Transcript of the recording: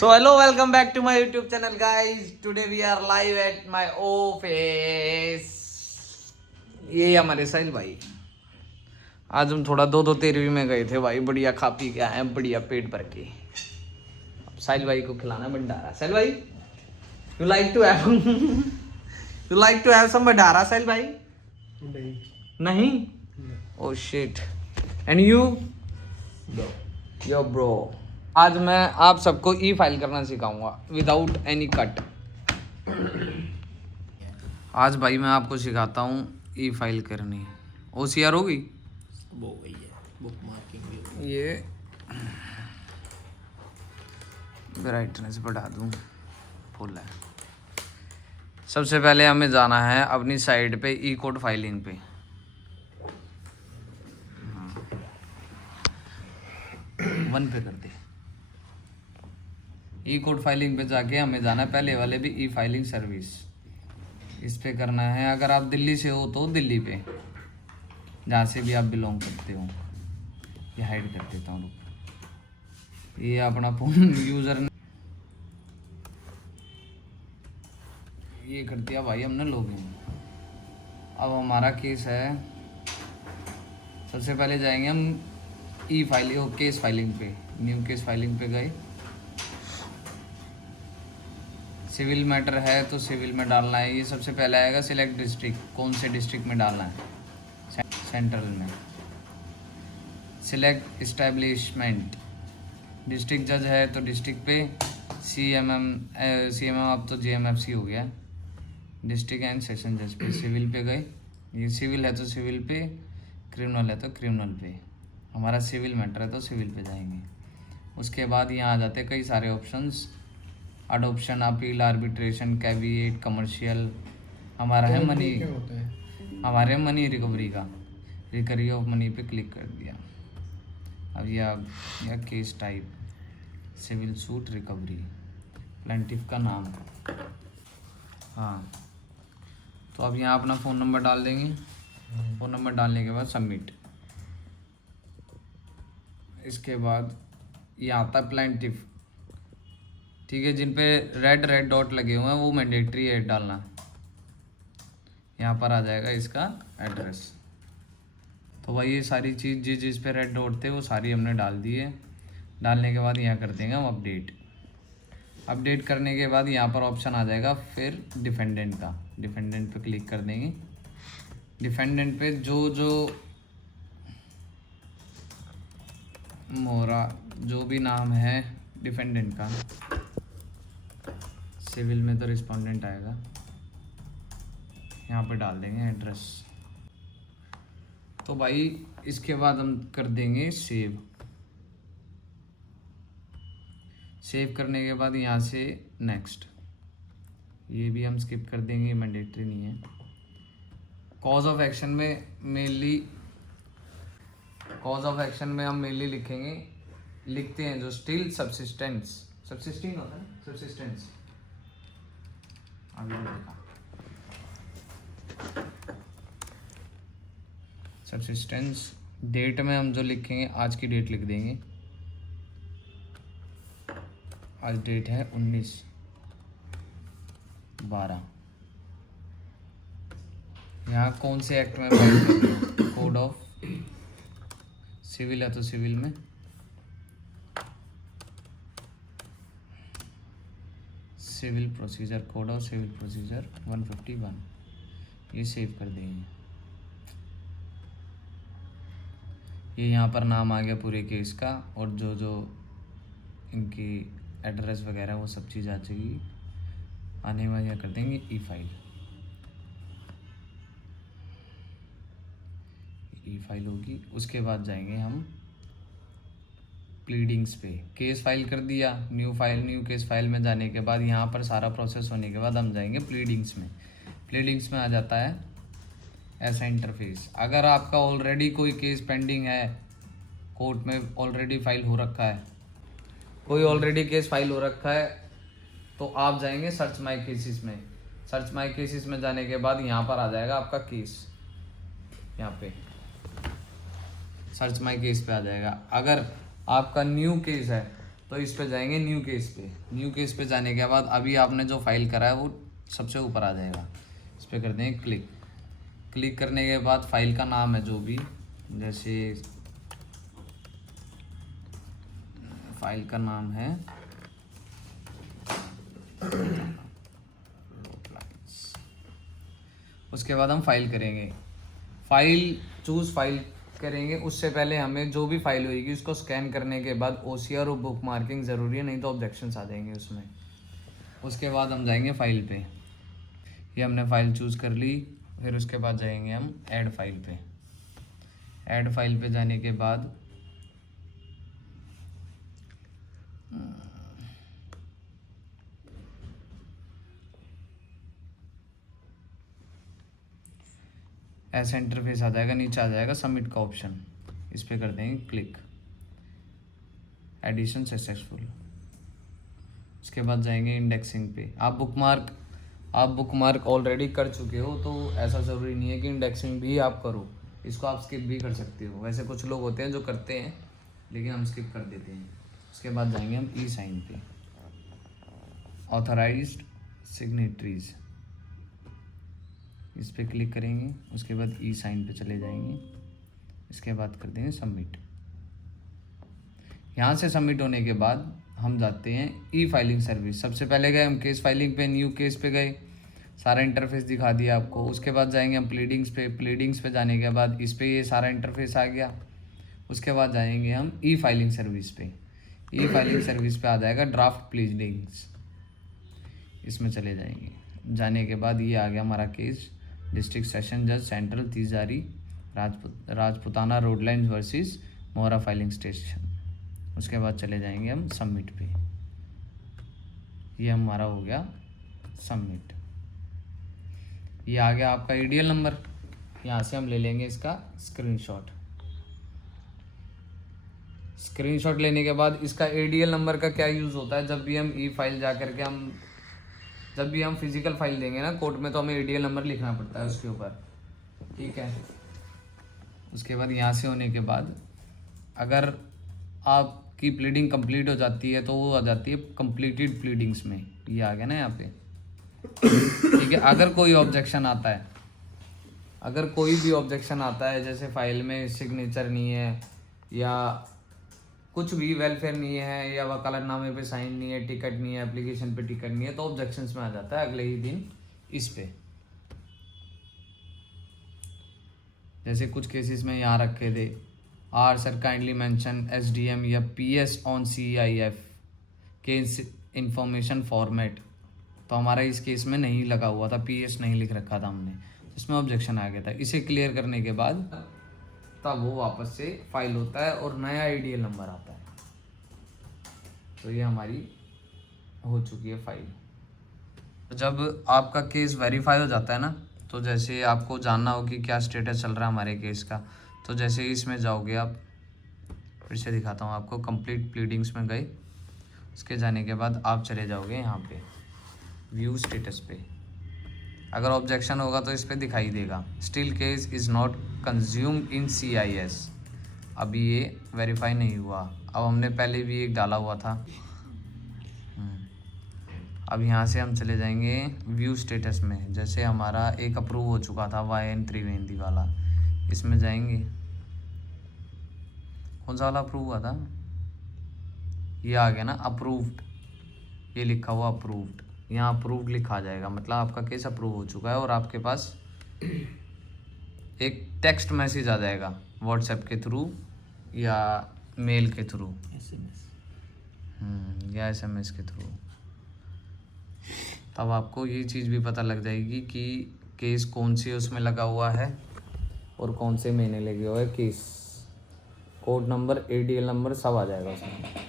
So hello, welcome back to my YouTube channel, guys. Today we are live at my office. ये हमारे साहिल भाई, आज हम थोड़ा दो 13वीं में गए थे भाई, बढ़िया खा पी के आए, बढ़िया पेट भर के। अब साहिल भाई को खिलाना भंडारा। साहिल भाई, you like to have you like to have some भंडारा साहिल भाई? नहीं? Oh shit. And you? Yo bro. आज मैं आप सबको ई फाइल करना सिखाऊंगा विदाउट एनी कट। आज भाई मैं आपको सिखाता हूँ ई फाइल करनी। OCR होगी वो वही है, बुक मार्किंग भी होगी। ये ब्राइटनेस बढ़ा दूँ, फुल है। सबसे पहले हमें जाना है अपनी साइड पे ई कोड फाइलिंग पे। वन पे कर दे। ई कोड फाइलिंग पे जाके हमें जाना है पहले वाले भी ई फाइलिंग सर्विस, इस पे करना है। अगर आप दिल्ली से हो तो दिल्ली पे, जहाँ से भी आप बिलोंग करते हो। ये हाइड कर देता हूँ, ये अपना फोन यूज़र ने ये कर दिया भाई हमने लॉगिन। अब हमारा केस है, सबसे पहले जाएंगे हम ई फाइलिंग केस फाइलिंग पे। न्यू केस फाइलिंग पे गए, सिविल मैटर है तो सिविल में डालना है। ये सबसे पहले आएगा सिलेक्ट डिस्ट्रिक्ट, कौन से डिस्ट्रिक्ट में डालना है, सेंट्रल में। सिलेक्ट इस्टेब्लिशमेंट, डिस्ट्रिक्ट जज है तो डिस्ट्रिक्ट पे, CMM अब तो JMFC हो गया, डिस्ट्रिक्ट एंड सेशन जज पे। सिविल पे गए, ये सिविल है तो सिविल पे, क्रिमिनल है तो क्रिमिनल पे। हमारा सिविल मैटर है तो सिविल पे जाएंगे। उसके बाद यहाँ आ जाते कई सारे options, adoption, appeal, arbitration, caveat, commercial. हमारा है मनी, हमारे मनी रिकवरी का, रिकवरी ऑफ मनी पे क्लिक कर दिया। अब यह case type civil suit recovery, plaintiff का नाम। हाँ, तो अब यहाँ अपना फ़ोन नंबर डाल देंगे। फ़ोन नंबर डालने के बाद सबमिट। इसके बाद ये आता है प्लेंटिफ, ठीक है, जिन पे रेड डॉट लगे हुए हैं वो मैंडेटरी है डालना। यहाँ पर आ जाएगा इसका एड्रेस। तो भाई ये सारी चीज़ जिस पे रेड डॉट थे वो सारी हमने डाल दी है। डालने के बाद यहाँ कर देंगे हम अपडेट। अपडेट करने के बाद यहाँ पर ऑप्शन आ जाएगा फिर डिफेंडेंट का, डिफेंडेंट पे क्लिक कर देंगे। डिफेंडेंट पे जो मोरा जो भी नाम है डिफेंडेंट का, सिविल में तो रिस्पोंडेंट आएगा, यहाँ पे डाल देंगे एड्रेस। तो भाई इसके बाद हम कर देंगे सेव। सेव करने के बाद यहाँ से नेक्स्ट, ये भी हम स्किप कर देंगे, मैंडेटरी नहीं है। कॉज ऑफ एक्शन में मेनली, कॉज ऑफ एक्शन में हम मेनली लिखते हैं जो स्टिल सबसिस्टिंग होता है, सबसिस्टेंस। सबसिस्टेंस डेट में हम जो लिखेंगे आज की डेट लिख देंगे। आज डेट है 19/12। यहाँ कौन से एक्ट में फाइल कर रहे हो, कोड ऑफ सिविल है तो सिविल में, civil procedure, code of civil procedure 151। ये सेव कर देंगे। ये यहाँ पर नाम आ गया पूरे केस का, और जो इनकी एड्रेस वगैरह वो सब चीज़ आ जाएगी। आने में यह कर देंगे ई फाइल होगी। उसके बाद जाएंगे हम प्लीडिंग्स पे। केस फाइल कर दिया, न्यू केस फाइल में जाने के बाद यहाँ पर सारा प्रोसेस होने के बाद हम जाएंगे प्लीडिंग्स में। प्लीडिंग्स में आ जाता है ऐसा इंटरफेस। अगर आपका ऑलरेडी कोई केस पेंडिंग है, कोर्ट में ऑलरेडी फाइल हो रखा है, कोई ऑलरेडी केस फाइल हो रखा है, तो आप जाएंगे सर्च माई केसेस में। सर्च माई केसेस में जाने के बाद यहाँ पर आ जाएगा आपका केस, यहाँ पे सर्च माई केस पे आ जाएगा। अगर आपका न्यू केस है तो इस पे जाएंगे न्यू केस पे। न्यू केस पे जाने के बाद अभी आपने जो फाइल करा है वो सबसे ऊपर आ जाएगा। इस पर कर देंगे क्लिक। क्लिक करने के बाद फाइल का नाम है जो भी, जैसे फाइल का नाम है उसके बाद हम फाइल करेंगे। फाइल चूज फाइल करेंगे, उससे पहले हमें जो भी फाइल होगी उसको स्कैन करने के बाद OCR और बुक मार्किंग ज़रूरी है, नहीं तो ऑब्जेक्शंस आ जाएंगे उसमें। उसके बाद हम जाएंगे फाइल पे। ये हमने फाइल चूज़ कर ली। फिर उसके बाद जाएंगे हम ऐड फाइल पे। ऐड फाइल पे जाने के बाद ऐसा इंटरफेस आ जाएगा, नीचे आ जाएगा सबमिट का ऑप्शन। इस पर कर देंगे क्लिक। Addition successful. उसके बाद जाएंगे इंडेक्सिंग पे। आप बुकमार्क ऑलरेडी कर चुके हो तो ऐसा ज़रूरी नहीं है कि इंडेक्सिंग भी आप करो, इसको आप स्किप भी कर सकते हो। वैसे कुछ लोग होते हैं जो करते हैं लेकिन हम स्किप कर देते हैं। उसके बाद जाएंगे हम ई साइन पे, ऑथराइज्ड सिग्नेटरीज, इस पर क्लिक करेंगे। उसके बाद ई साइन पे चले जाएंगे। इसके बाद कर देंगे सबमिट। यहाँ से सबमिट होने के बाद हम जाते हैं ई फाइलिंग सर्विस। सबसे पहले गए हम केस फाइलिंग पे, न्यू केस पे गए, सारा इंटरफेस दिखा दिया आपको। उसके बाद जाएंगे हम प्लीडिंग्स पे। प्लीडिंग्स पे जाने के बाद इस पे ये सारा इंटरफेस आ गया। उसके बाद जाएंगे हम ई फाइलिंग सर्विस पे। ई फाइलिंग सर्विस पे आ जाएगा ड्राफ्ट प्लीडिंग्स, इसमें चले जाएंगे। जाने के बाद ये आ गया हमारा केस, डिस्ट्रिक्ट सेशन जज central Tijari Rajputana road line versus Mohra filling station. उसके बाद चले जाएंगे हम सबमिट पे। ये हमारा हो गया सबमिट। ये आ गया आपका ADL नंबर। यहाँ से हम ले लेंगे इसका स्क्रीनशॉट। स्क्रीनशॉट लेने के बाद इसका ADL नंबर का क्या यूज़ होता है, जब भी हम ई फाइल जा करके जब भी हम फिजिकल फाइल देंगे ना कोर्ट में, तो हमें ADL नंबर लिखना पड़ता है उसके ऊपर, ठीक है। उसके बाद यहाँ से होने के बाद अगर आपकी प्लीडिंग कंप्लीट हो जाती है तो वो आ जाती है कंप्लीटेड प्लीडिंग्स में। ये आ गया ना यहाँ पे, ठीक है। अगर कोई ऑब्जेक्शन आता है, जैसे फाइल में सिग्नेचर नहीं है या कुछ भी वेलफेयर नहीं है या वकालतनामे पे साइन नहीं है, टिकट नहीं है, एप्लीकेशन पे टिकट नहीं है, तो ऑब्जेक्शंस में आ जाता है अगले ही दिन इस पे। जैसे कुछ केसेस में यहाँ रखे थे, are sir kindly mention SDM या PS ऑन CIF के इंफॉर्मेशन फॉर्मेट, तो हमारा इस केस में नहीं लगा हुआ था, PS नहीं लिख रखा था हमने, इसमें ऑब्जेक्शन आ गया था। इसे क्लियर करने के बाद तब वो वापस से फाइल होता है और नया ADL नंबर आता है। तो ये हमारी हो चुकी है फाइल। जब आपका केस वेरीफाई हो जाता है ना, तो जैसे आपको जानना हो कि क्या स्टेटस चल रहा है हमारे केस का, तो जैसे इसमें जाओगे आप, फिर से दिखाता हूँ आपको, कंप्लीट प्लीडिंग्स में गए। उसके जाने के बाद आप चले जाओगे यहाँ पे व्यू स्टेटस पे। अगर ऑब्जेक्शन होगा तो इस पर दिखाई देगा still case is not consumed in CIS। अभी ये वेरीफाई नहीं हुआ। अब हमने पहले भी एक डाला हुआ था। अब यहाँ से हम चले जाएंगे व्यू स्टेटस में। जैसे हमारा एक अप्रूव हो चुका था YN त्रिवेदी वाला, इसमें जाएंगे। कौन सा वाला अप्रूव हुआ था? ये आ गया ना अप्रूव्ड, ये लिखा हुआ अप्रूव्ड। यहाँ अप्रूव्ड लिखा आ जाएगा, मतलब आपका केस अप्रूव हो चुका है और आपके पास एक टेक्स्ट मैसेज आ जाएगा व्हाट्सएप के थ्रू या मेल के थ्रू या SMS के थ्रू। तब आपको ये चीज़ भी पता लग जाएगी कि केस कौन सी उसमें लगा हुआ है और कौन से महीने लगे हुए case, code number, ADL number सब आ जाएगा उसमें।